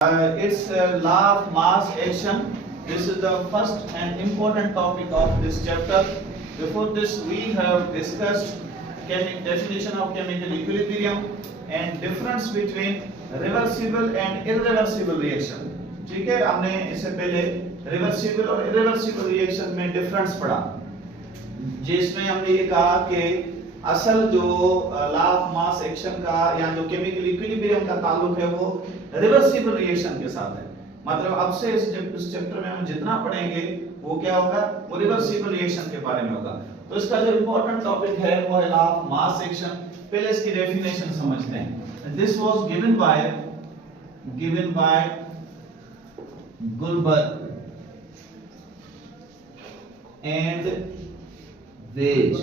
It's law of mass action. This is the first and important topic of this chapter. Before this, we have discussed definition of chemical equilibrium and difference between reversible and irreversible reaction. ठीक है, हमने इससे पहले reversible और irreversible reaction में difference पढ़ा, जिसमें हमने ये कहा कि असल जो लॉ ऑफ मास एक्शन का या जो केमिकल इक्विलिब्रियम का ताल्लुक है वो रिवर्सिबल रिएक्शन के साथ है। मतलब अब से इस चैप्टर में हम जितना पढ़ेंगे वो क्या होगा, वो रिवर्सिबल रिएक्शन के बारे में होगा। तो इसका जो इंपॉर्टेंट टॉपिक है वो है लॉ ऑफ मास एक्शन। पहले इसकी डेफिनेशन समझते हैं। This was given by Guldberg and Waage.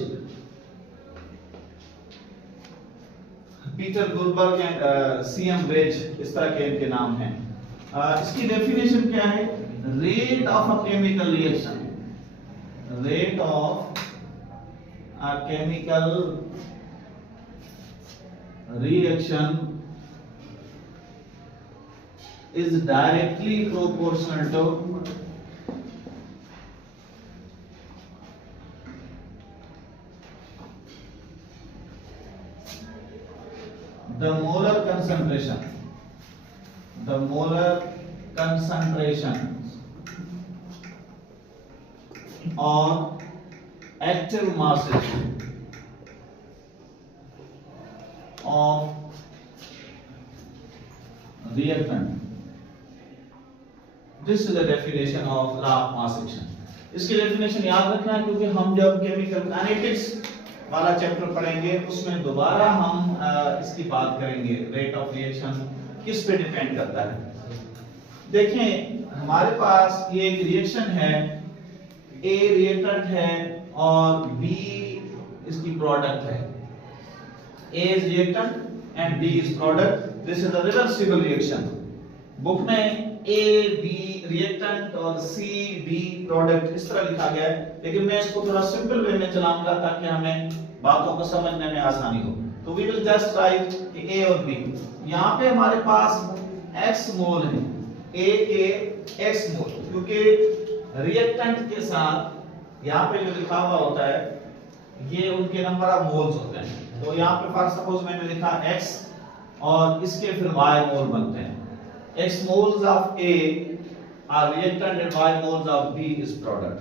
Peter Guldberg and CM Waage, इस तरह के इनके नाम हैं। इसकी डेफिनेशन क्या है? Rate of a chemical reaction, rate of a chemical reaction is directly proportional to the molar concentration of active masses of reactant. This is the definition of law of mass action. इसकी definition याद रखना है, क्योंकि हम जब chemical kinetics वाला chapter पढ़ेंगे उसमें दोबारा हम इसकी बात करेंगे। रेट ऑफ रिएक्शन किस पे डिपेंड करता है। देखें, हमारे पास ये एक रिएक्शन है, ए रिएक्टेंट है और बी इसकी प्रोडक्ट है। A is reactant and B is product. This is the reversible reaction. Book में ए बी रिएक्टेंट और सी डी प्रोडक्ट इस तरह लिखा गया है, लेकिन मैं इसको थोड़ा सिंपल वे में चलाऊंगा ताकि हमें बातों को समझने में आसानी हो। तो वी विल जस्ट राइट ए और बी। यहाँ पे हमारे पास x मोल है, ए के x मोल, क्योंकि रिएक्टेंट के साथ यहाँ पे जो लिखा हुआ होता है ये उनके नंबर ऑफ मोल्स होते हैं। तो यहाँ पे फॉर सपोज मैंने लिखा x और इसके फिर y मोल बनते हैं। x moles of A are reactant and y moles of B is product।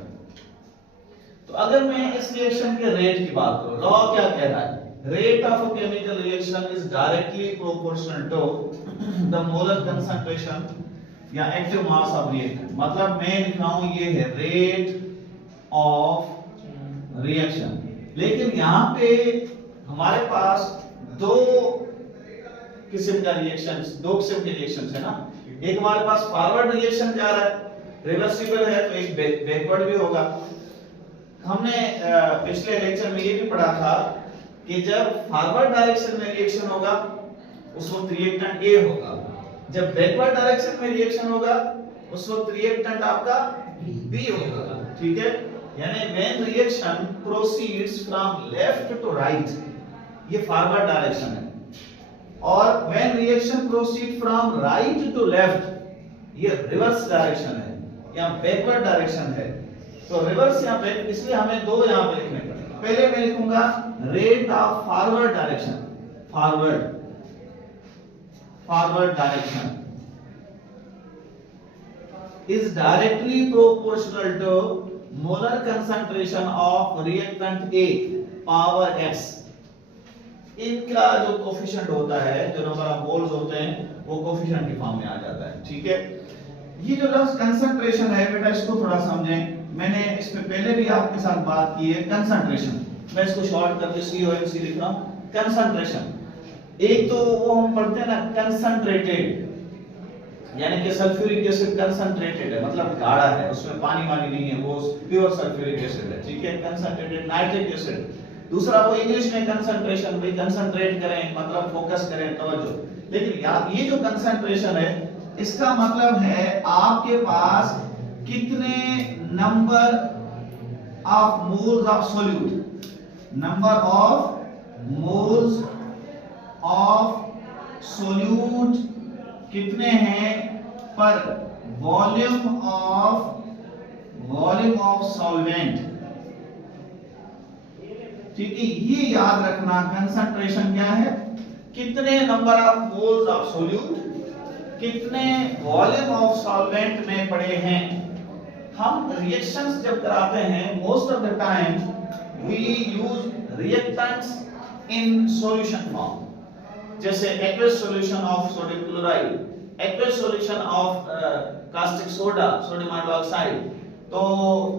तो अगर मैं इस रिएक्शन के रेट की बात करूं, लॉ क्या कह रहा है? Rate of a chemical reaction is directly proportional to the molar concentration या एक्टिव मास ऑफ रिएक्टेंट। मतलब मैं लिख रहा हूं ये है रेट ऑफ रिएक्शन, लेकिन यहां पे हमारे पास दो किस्म का रिएक्शंस, दो किस्म के रिएक्शंस है ना। एक हमारे पास फॉरवर्ड रिएक्शन जा रहा है, रिवर्सिबल है, तो एक बैकवर्ड भी होगा। हमने पिछले लेक्चर में ये भी पढ़ा था कि जब फॉरवर्ड डायरेक्शन में रिएक्शन होगा उस वक्त रिएक्टेंट ए होगा, जब बैकवर्ड डायरेक्शन में रिएक्शन होगा उस वक्त रिएक्टेंट आपका बी होगा। ठीक है, यानी when reaction proceeds from left to right, ये फॉरवर्ड डायरेक्शन है, और when reaction proceed from right to left, ये रिवर्स डायरेक्शन है या बैकवर्ड डायरेक्शन है। तो रिवर्स या बैक, इसलिए हमें दो यहाँ पे लिखने पड़ेंगे। पहले मैं लिखूंगा rate of forward direction, forward direction is directly proportional to molar concentration of reactant A power x। इनका जो कोफिशिएंट होता है, जो नंबर ऑफ मोल्स होते हैं, वो कोफिशिएंट की फॉर्म में आ जाता है। ठीक है, ये जो लफ्ज कंसंट्रेशन है बेटा, इसको थोड़ा समझें। मैंने इसमें पहले भी आपके साथ बात की है कंसंट्रेशन। मैं इसको शॉर्ट करके CONC लिख रहा हूं, कंसंट्रेशन। एक तो वो हम पढ़ते हैं ना कंसंट्रेटेड, यानी कि सल्फ्यूरिक एसिड कंसंट्रेटेड है, मतलब गाढ़ा है, उसमें पानी वानी नहीं है, वो प्योर सल्फ्यूरिक एसिड है। ठीक है, कंसंट्रेटेड नाइट्रिक एसिड। दूसरा वो इंग्लिश में कंसंट्रेशन, भाई कंसंट्रेट करें मतलब फोकस करें, तवज्जो। लेकिन यार ये जो कंसंट्रेशन है इसका मतलब है आपके पास कितने number of moles of solute, number of moles of solute कितने हैं पर वॉल्यूम ऑफ सॉल्वेंट, ठीक है, ये याद रखना। कंसंट्रेशन क्या है, कितने number of moles of solute, कितने वॉल्यूम ऑफ सॉल्वेंट में पड़े हैं। हम रिएक्शंस जब कराते हैं most of the time we use reactants in solution form, जैसे aqueous solution of sodium chloride, aqueous solution of caustic soda, sodium hydroxide. तो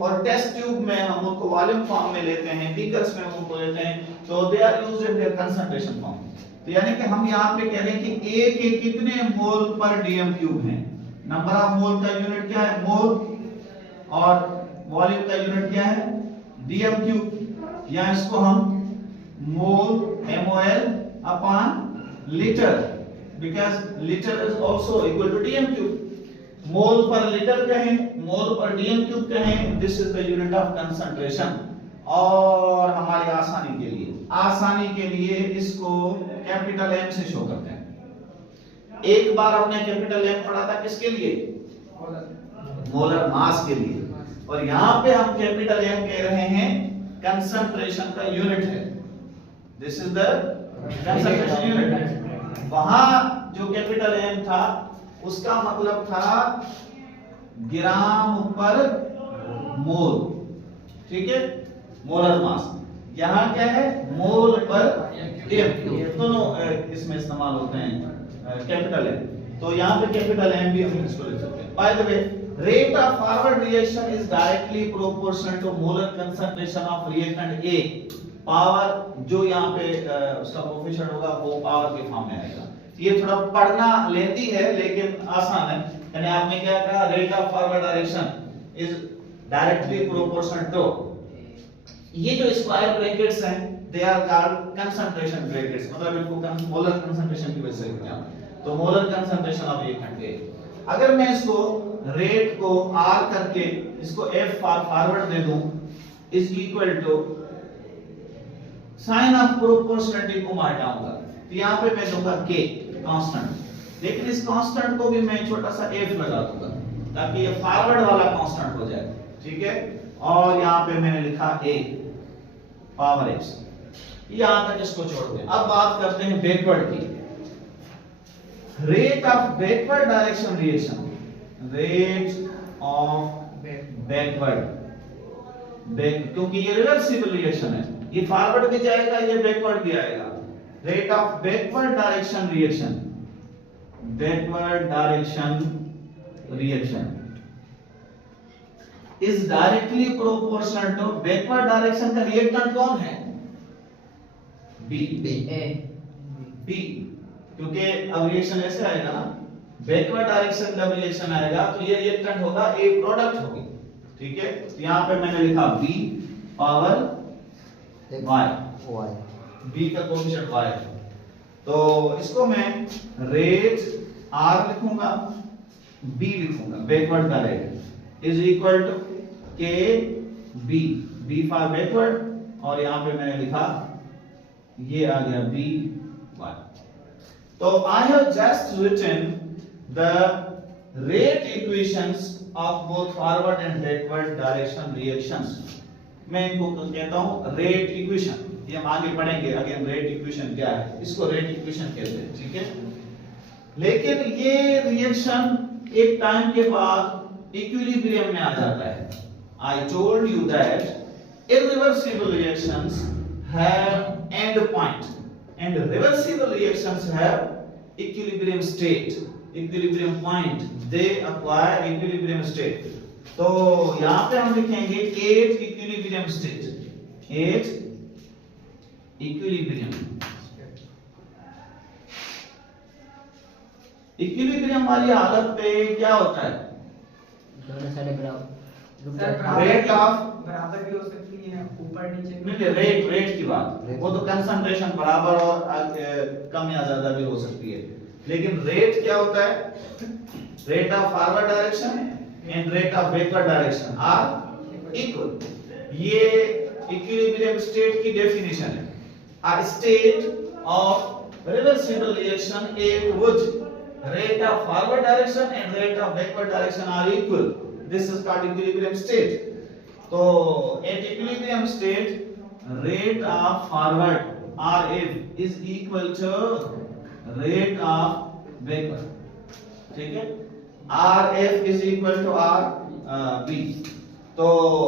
और टेस्ट ट्यूब में हम उनको वॉल्यूम फॉर्म में लेते हैं, बीकर्स में उनको लेते हैं, तो they are used in their concentration form. तो यानी कि हम यहाँ पे कह रहे हैं कि A के कितने मोल पर डीएम क्यूब हैं। नंबर ऑफ मोल का यूनिट क्या है, मोल, और वॉल्यूम का यूनिट क्या है, डीएम क्यूब, या इसको हम mole MOL upon litre, because litre is also equal to DM cube. Mole पर लीटर कहें, मोल पर डीएम क्यूब कहें, this is the unit of concentration. और हमारी आसानी के लिए इसको कैपिटल M से शो करते हैं। एक बार हमने कैपिटल M पढ़ा था किसके लिए, मोलर मास के लिए, और यहां पे हम कैपिटल M कह रहे हैं कंसंट्रेशन का यूनिट है। This is the concentration unit. वहां जो कैपिटल M था उसका मतलब था ग्राम पर मोल, ठीक है, मोलर मास। यहाँ क्या है, मोल पर डीएम क्यूब, दोनों इसमें इस्तेमाल होते हैं कैपिटल M। तो यहाँ पे कैपिटल M भी हम इसको लिख सकते हैं। By the way, rate of forward reaction is directly proportional to molar concentration of reactant A। Power जो यहाँ पे उसका कोएफिशिएंट होगा वो पावर के फॉर्म में आएगा। ये थोड़ा पढ़ना लेंदी है लेकिन आसान है। यानी आपने क्या कहा, rate of forward direction is directly proportional to, ये जो स्क्वायर ब्रैकेट्स हैं they are called concentration brackets, मतलब इनको मोलर कंसंट्रेशन की वजह से लिखते हैं। तो molar concentration of reactant A, अगर मैं इसको रेट को R करके इसको F फॉरवर्ड दे दूं, is equal to sign of proportionality को मैं हटाऊंगा, तो यहां पे मैं दूंगा K कांस्टेंट, लेकिन इस कांस्टेंट को भी मैं छोटा सा F लगा दूंगा ताकि ये फॉरवर्ड वाला कांस्टेंट हो जाए, ठीक है। और यहां पे मैंने लिखा A पावर X, यहां तक इसको छोड़ दें। अब बात करते हैं बैकवर्ड की। Rate of backward direction reaction, rate of backward, क्योंकि ये रिवर्सिबल रिएक्शन है, ये फॉरवर्ड भी जाएगा, ये बैकवर्ड भी आएगा। Rate of backward direction reaction, backward direction reaction is directly proportional to, backward direction का रिएक्टेंट कौन है, B, क्योंकि अब रिएक्शन ऐसे आएगा ना, बैकवर्ड डायरेक्शन जब रिएक्शन आएगा तो ये रिएक्टेंट होगा, A प्रोडक्ट होगी, ठीक है। तो यहां पे मैंने लिखा B पावर Y, B का कोएफिशिएंट Y, तो इसको मैं रेट R लिखूंगा, B लिखूंगा, बैकवर्ड का rate is equal to K B, B for backward, और यहां पे मैंने लिखा ये आ गया B Y। तो I have just written the rate equations of both forward and backward direction reactions। मैं इनको कहता हूं रेट इक्वेशन, ये हम आगे पढ़ेंगे अगेन रेट इक्वेशन क्या है, इसको रेट इक्वेशन कहते हैं, ठीक है। लेकिन ये रिएक्शन एक टाइम के बाद इक्विलिब्रियम में आ जाता है। I told you that irreversible reactions have end point and reversible reactions have equilibrium state, equilibrium point, they acquire equilibrium state। तो यहां पे हम लिखेंगे at equilibrium state, at equilibrium, equilibrium वाली हालत पे क्या होता है, दोनों साइड बराबर, रेट ऑफ बराबर भी हो सकती है, ऊपर नीचे नहीं, रेट की बात, वो तो कंसंट्रेशन बराबर और कम या ज्यादा भी हो सकती है, लेकिन रेट क्या होता है, rate of forward direction and rate of backward direction are equal. ये इक्विलिब्रियम स्टेट की डेफिनेशन है। A state of reversible reaction at which rate of forward direction and rate of backward direction are equal. This is called equilibrium state. So at equilibrium state, rate of forward RF is equal to rate of backward. ठीक है? RF is equal to RB. तो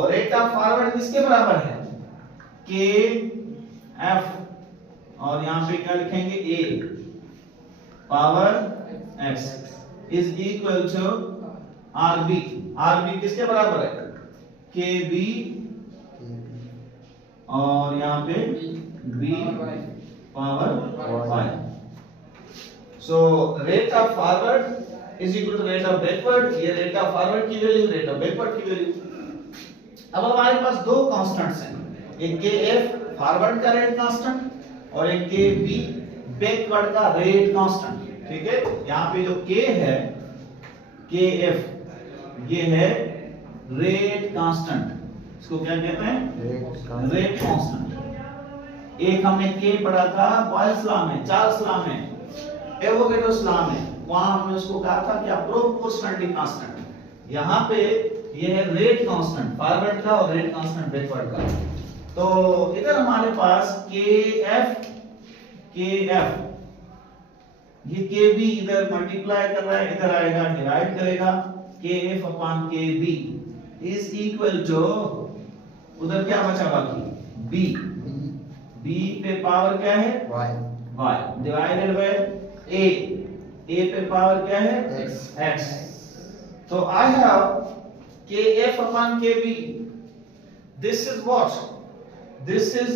rate of forward किसके बराबर है? KF और यहाँ पे क्या लिखेंगे? A power X is equal to RB. RB किसके बराबर है? KB और यहाँ पे B power Y. So rate of forward is equal to rate of backward. ये rate of forward की वैल्यू, rate of backward की वैल्यू. अब हमारे पास दो कांस्टेंट्स हैं, एक KF फॉरवर्ड का रेट कांस्टेंट और एक KB बैकवर्ड का रेट कांस्टेंट. ठीक है? यहाँ पे जो K है KF, ये है रेट कांस्टेंट. इसको क्या कहते हैं? Rate constant. एक हमने K पढ़ा था बॉयल्स लॉ में, चार्ल्स लॉ में, एवोगैड्रोस लॉ में. वहां हमने उसको कहा था क्या? Proportionality constant. यहाँ पे ये है रेट कांस्टेंट फॉरवर्ड का और रेट कांस्टेंट बैकवर्ड का. तो इधर हमारे पास KF ये KB इधर मल्टीप्लाई कर रहा है, इधर आएगा डिवाइड करेगा. KF upon KB is equal to, उधर क्या बचा बाकी? B पे पावर क्या है? Y डिवाइडेड बाय A पे पावर क्या है? X. तो I have KF upon KB. This is what? This is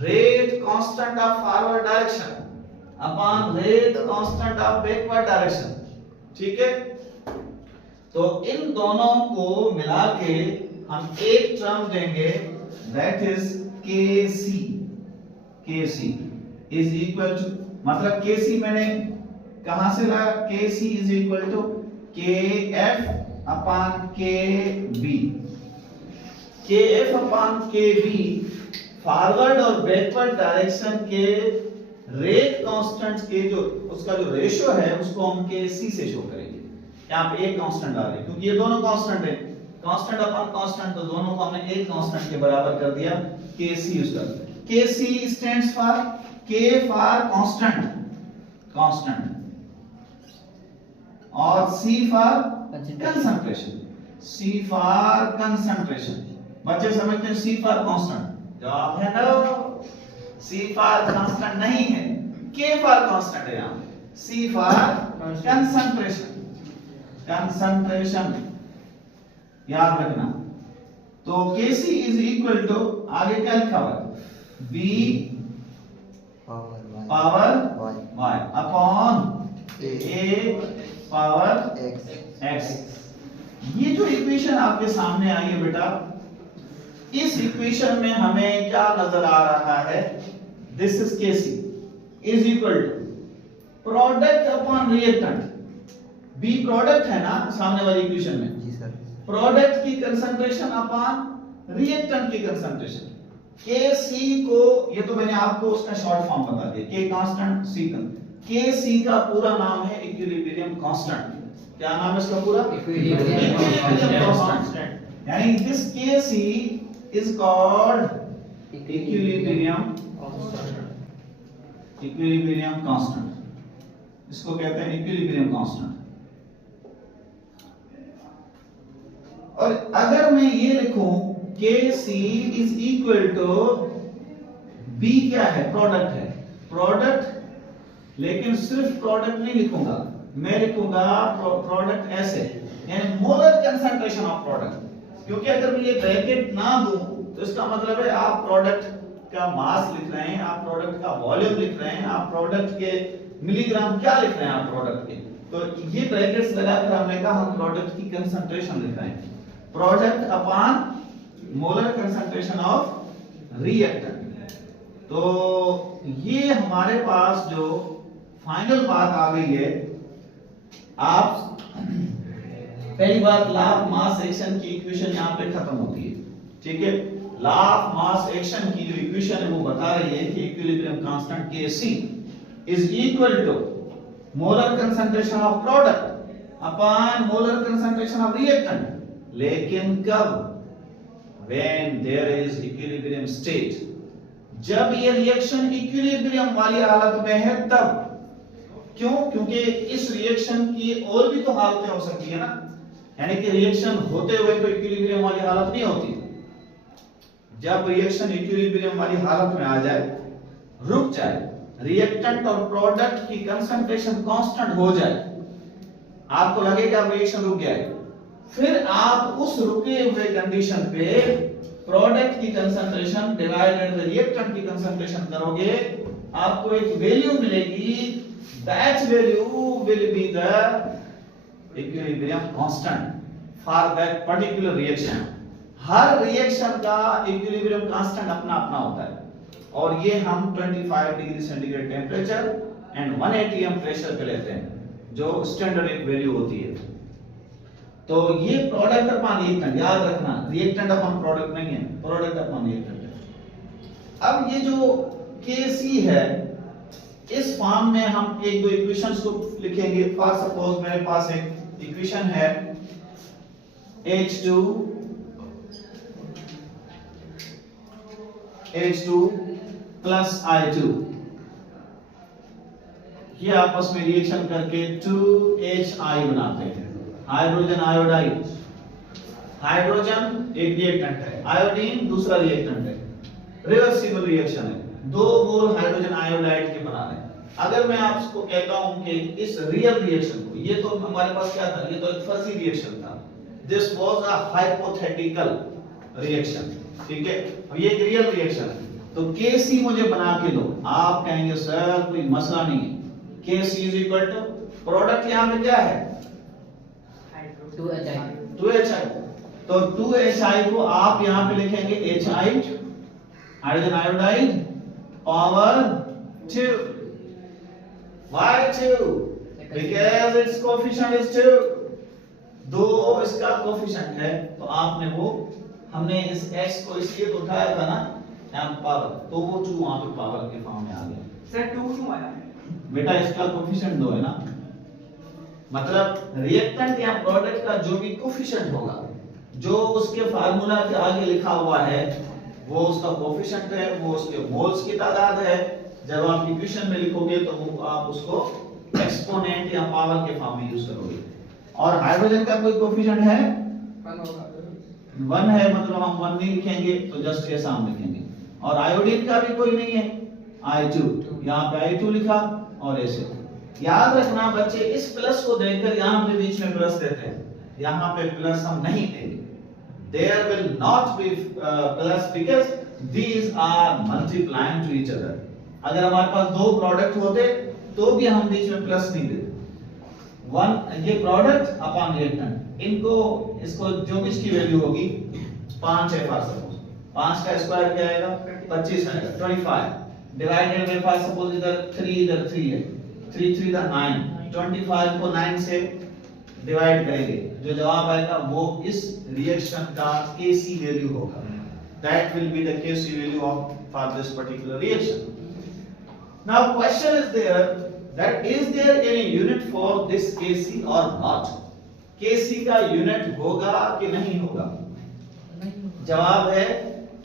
rate constant of forward direction upon rate constant of backward direction. ठीक है? तो इन दोनों को मिला के हम एक टर्म देंगे, that is KC is equal to, मतलब KC मैंने कहां से लाया? KC is equal to KF upon KB. KF upon KB forward और बैकवर्ड डायरेक्शन के रेट कांस्टेंट्स के जो उसका जो रेशियो है उसको हम KC से शो करेंगे. यहाँ पे एक कांस्टेंट आ रही है क्योंकि ये दोनों कांस्टेंट है. कांस्टेंट अपॉन कांस्टेंट, तो दोनों को हमने एक कांस्टेंट के बराबर कर दिया. KC यूज कर. KC stands for K for constant और C for concentration. C for concentration. बच्चे समझते हैं C फॉर कांस्टेंट. जवाब है नो. C फॉर कांस्टेंट नहीं है, K फॉर कांस्टेंट है. यहाँ C फॉर कंसंट्रेशन याद रखना. तो KC इज इक्वल टू, आगे क्या लिखा हुआ है? B power Y upon A power X. ये जो इक्वेशन आपके सामने आई है बेटा, इस इक्वेशन में हमें क्या नजर आ रहा है? This is KC is equal to product upon reactant. B product है ना सामने वाली इक्वेशन में? जी सर. प्रोडक्ट की कंसंट्रेशन अपॉन रिएक्टेंट की कंसंट्रेशन. KC को, ये तो मैंने आपको उसका शॉर्ट फॉर्म बता दिया, K constant C constant. KC का पूरा नाम है इक्विलिब्रियम कांस्टेंट. क्या नाम है इसका पूरा? Equilibrium constant. यानी this KC is called equilibrium constant. इसको कहते हैं equilibrium constant. और अगर मैं ये लिखूं KC is equal to B, क्या है? प्रोडक्ट है. प्रोडक्ट, लेकिन सिर्फ प्रोडक्ट नहीं लिखूंगा, मैं लिखूंगा प्रोडक्ट ऐसे, यानी मोलर कंसंट्रेशन ऑफ प्रोडक्ट. क्योंकि अगर मैं ये ब्रैकेट ना दूं तो इसका मतलब है आप प्रोडक्ट का मास लिख रहे हैं, आप प्रोडक्ट का वॉल्यूम लिख रहे हैं, आप प्रोडक्ट के मिलीग्राम क्या लिख रहे हैं आप प्रोडक्ट के. तो ये ब्रैकेट्स लगाकर हमने कहा हम प्रोडक्ट की कंसंट्रेशन लिख रहे हैं. Product upon molar concentration of reactant. तो ये हमारे पास जो फाइनल बात आ गई है. आप पहली बात, लॉ ऑफ मास एक्शन की इक्वेशन यहाँ पे खत्म होती है. ठीक है? लॉ ऑफ मास एक्शन की जो इक्वेशन है वो बता रही है कि equilibrium constant KC is equal to molar concentration of product upon molar concentration of reactant. लेकिन कब? When there is equilibrium state, जब ये रिएक्शन इक्विलिब्रियम वाली हालत में है तब। क्यों? क्योंकि इस रिएक्शन की और भी तो हालतें हो सकती है ना, यानी कि रिएक्शन होते हुए तो इक्विलिब्रियम वाली हालत नहीं होती। जब रिएक्शन इक्विलिब्रियम वाली हालत में आ जाए, रुक जाए, रिएक्टेंट और प्रोडक्ट की कंसंट्रेशन कांस्टेंट हो जाए, आपको लगेगा रिएक्शन रुक गया है, फिर आप उस रुके हुए कंडीशन पे प्रोडक्ट की कंसंट्रेशन डिवाइडेड बाय रिएक्टेंट की कंसंट्रेशन करोगे, आपको एक वैल्यू मिलेगी। That value will be the equilibrium constant for that particular reaction. Her reaction का इक्विलिब्रियम कांस्टेंट अपना अपना होता है, और ये हम 25 degree centigrade temperature and 1 atm pressure पे लेते हैं, जो स्टैंडर्ड एक वैल्यू होती है। तो ये प्रोडक्ट अपॉन रिएक्टेंट, याद रखना, रिएक्टेंट अपॉन प्रोडक्ट नहीं है, प्रोडक्ट अपॉन रिएक्टेंट है। अब ये जो Kc है, इस फॉर्म में हम एक दो इक्वेशंस को लिखेंगे। फॉर सपोज मेरे पास एक इक्वेशन है H2 प्लस I2, ये आपस में रिएक्शन करके 2HI बनाते हैं, हाइड्रोजन आयोडाइड। हाइड्रोजन एक रिएक्टेंट है, आयोडीन दूसरा रिएक्टेंट है, रिवर्सिबल रिएक्शन है, दो मोल हाइड्रोजन आयोडाइड के बना रहे हैं। अगर मैं आपको कहता हूं कि इस रियल रिएक्शन को, ये तो हमारे पास क्या था, ये तो एक फर्जी रिएक्शन था, this was a hypothetical reaction, ठीक है। अब ये एक रियल रिएक्शन है, तो Kc मुझे बना के दो। आप कहेंगे सर कोई मसला नहीं है, Kc is equal to product यहां पे क्या है 2HI, तो 2HI को आप यहां पे लिखेंगे HI, hydrogen iodide power 2। Why 2? Because its coefficient is 2. दो इसका कोफिशिएंट है, तो आपने वो, हमने इस x को इसलिए तो उठाया था ना यहाँ पावर, तो वो 2 वहां पे पावर के फॉर्म में आ गया। सर 2 क्यों आया? बेटा इसका कोफिशिएंट 2 है ना, मतलब रिएक्टेंट या प्रोडक्ट का जो भी कोफिशिएंट होगा, जो उसके फार्मूला के आगे लिखा हुआ है, वो उसका कोफिशिएंट है, वो उसके मोल्स की तादाद है। जब आप इक्वेशन में लिखोगे तो वो आप उसको एक्सपोनेंट या पावर के फॉर्म में यूज करोगे। और हाइड्रोजन का कोई कोफिशिएंट है 1 है, मतलब हम 1 नहीं लिखेंगे, तो जस्ट ऐसा हम लिखेंगे। और आयोडीन का भी कोई नहीं है, I2, यहाँ पे I2 लिखा और ऐसे। याद रखना बच्चे, इस प्लस को देखकर यहाँ पे बीच में प्लस देते हैं, यहाँ पे प्लस हम नहीं देंगे। There will not be plus because these are multiplying to each other। अगर हमारे पास दो प्रोडक्ट होते तो भी हम बीच में प्लस नहीं देते। 1 ये प्रोडक्ट अपॉन रिएक्टेंट, इनको इसको जो भी इसकी वैल्यू होगी 5 है फॉर सपोज, 5 का स्क्वायर क्या आएगा 25 आएगा, 25 डिवाइडेड बाय फॉर सपोज इधर 3 इधर 3 है, 3 3 दा 9, 25 को 9 से डिवाइड करेंगे, जो जवाब आएगा वो इस रिएक्शन का Kc वैल्यू होगा। That will be the Kc value of for this particular reaction. Now question is there that is there any unit for this Kc or not? Kc का यूनिट होगा कि नहीं होगा? जवाब है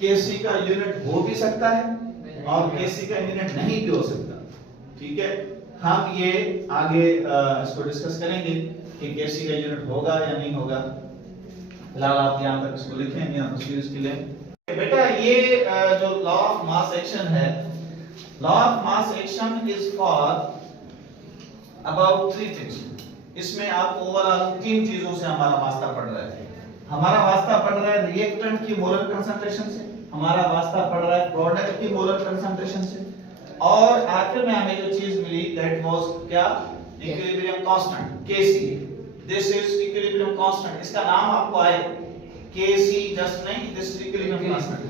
Kc का यूनिट हो भी सकता है और Kc का यूनिट नहीं भी हो सकता, ठीक है। हम ये आगे इसको डिस्कस करेंगे कि Kc का यूनिट होगा या नहीं होगा। फिलहाल आप यहाँ तक इसको लिखेंगे आप सीरीज के लिए। बेटा ये जो लॉ ऑफ मास एक्शन है, law of mass action is for about 3 things. इसमें आप ओवरऑल 3 चीजों से हमारा वास्ता पड़ रहा है। हमारा वास्ता पड़ रहा है रिएक्टेंट की मोलर कंसंट्रेशन से, हमारा वास्ता पड़ रहा है प्रोडक्ट की मोलर कंसंट्रेशन से, और आखिर में हमें जो चीज मिली दैट वाज क्या, equilibrium constant Kc। This is equilibrium constant, इसका नाम आपको आए Kc जस्ट नहीं, this is equilibrium constant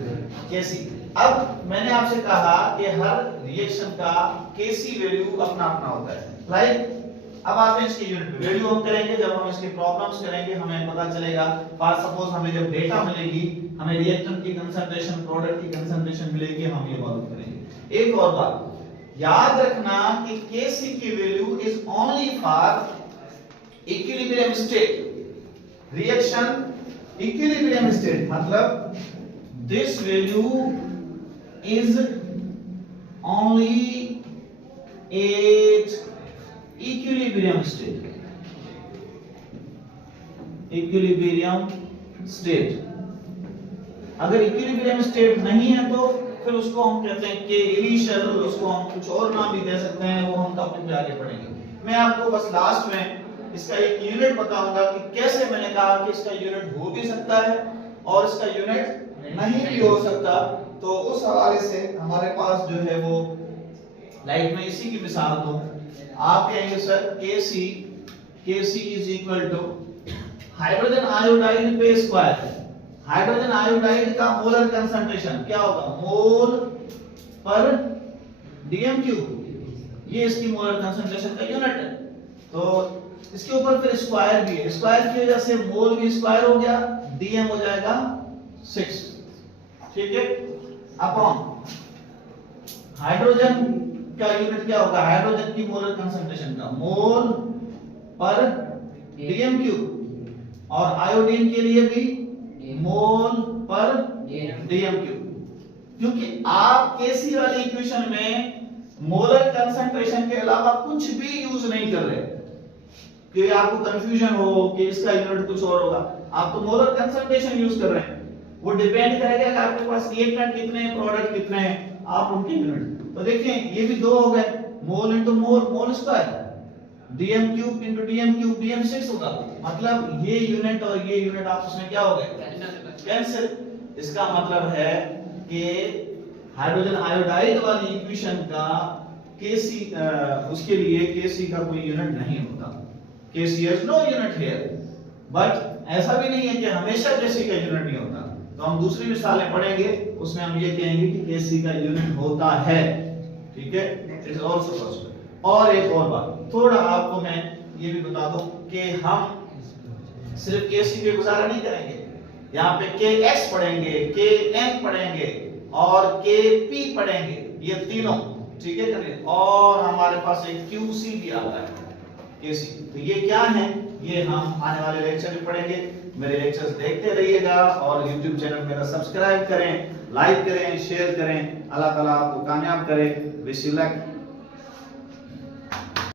Kc। अब मैंने आपसे कहा कि हर रिएक्शन का Kc वैल्यू अपना अपना होता है। लाइक अब आप इसकी यूनिट वैल्यू हम करेंगे, जब हम इसके प्रॉब्लम्स करेंगे हमें पता चलेगा। फॉर सपोज हमें जब डेटा मिलेगी, हमें रिएक्टेंट की कंसंट्रेशन प्रोडक्ट की कंसंट्रेशन मिलेगी, हम ये मालूम करेंगे। एक और बात, याद रखना कि Kc की value is only for equilibrium state. Reaction equilibrium state मतलब this value is only at equilibrium state. Equilibrium state, अगर इक्विलिब्रियम स्टेट नहीं है तो फिर उसको हम कहते हैं कि इनिशियल, उसको हम कुछ और नाम भी दे सकते हैं, वो हम टॉपिक में आगे पढ़ेंगे। मैं आपको बस लास्ट में इसका एक यूनिट बताऊंगा कि कैसे, मैंने कहा कि इसका यूनिट हो भी सकता है और इसका यूनिट नहीं भी हो सकता। तो उस हवाले से हमारे पास जो है वो लाइक मैं इसी की मिसाल दूं, आप कहेंगे sir Kc is equal to hydrogen iodide पे स्क्वायर। हाइड्रोजन आयोडाइड का मोलर कंसंट्रेशन क्या होगा, मोल पर डीएम क्यूब, ये इसकी मोलर कंसंट्रेशन का यूनिट है। तो इसके ऊपर फिर स्क्वायर भी है, स्क्वायर की वजह से मोल भी स्क्वायर हो गया, डीएम हो जाएगा 6, ठीक है, अपॉन हाइड्रोजन का यूनिट क्या होगा, हाइड्रोजन की मोलर कंसंट्रेशन का मोल पर डीएम क्यूब, और आयोडीन के लिए भी मोल पर डीएम क्यूब। क्योंकि आप केसी वाली इक्वेशन में मोलर कंसंट्रेशन के अलावा कुछ भी यूज नहीं कर रहे कि आपको कंफ्यूजन हो कि इसका यूनिट कुछ और होगा, आप तो मोलर कंसंट्रेशन यूज कर रहे हैं। वो डिपेंड करेगा कि आपके पास रिएक्टेंट कितने हैं, प्रोडक्ट कितने हैं, आप उनके यूनिट। तो देखिए ये भी 2 हो गए, mole into mole square, DM cube into DM cube, DM 6 होगा। मतलब ये यूनिट और ये यूनिट आपस में क्या हो गए, कैंसिल। इसका मतलब है कि हाइड्रोजन आयोडाइड वाली इक्वेशन का Kc उसके लिए Kc का कोई यूनिट नहीं होता, Kc has no unit here. But ऐसा भी नहीं है कि हमेशा Kc का यूनिट नहीं होता। तो हम दूसरी मिसालें पढ़ेंगे, उसमें हम ये कहेंगे कि Kc का यूनिट होता है, ठीक है, इट इज आल्सो पॉसिबल। और एक और बात थोड़ा आपको मैं ये भी बता दूं कि हम सिर्फ Kc पे गुजारा नहीं करेंगे, यहाँ पे Kx पढ़ेंगे, Kn पढ़ेंगे और Kp पढ़ेंगे, ये तीनों, ठीक है करिए। और हमारे पास एक Qc भी आता है, Kc। तो ये क्या है, ये हम आने वाले लेक्चर में पढ़ेंगे। मेरे लेक्चर्स देखते रहिएगा और YouTube चैनल मेरा सब्सक्राइब करें, लाइक करें, शेयर करें। अल्लाह ताला आपको कामयाब करे। Wish you luck.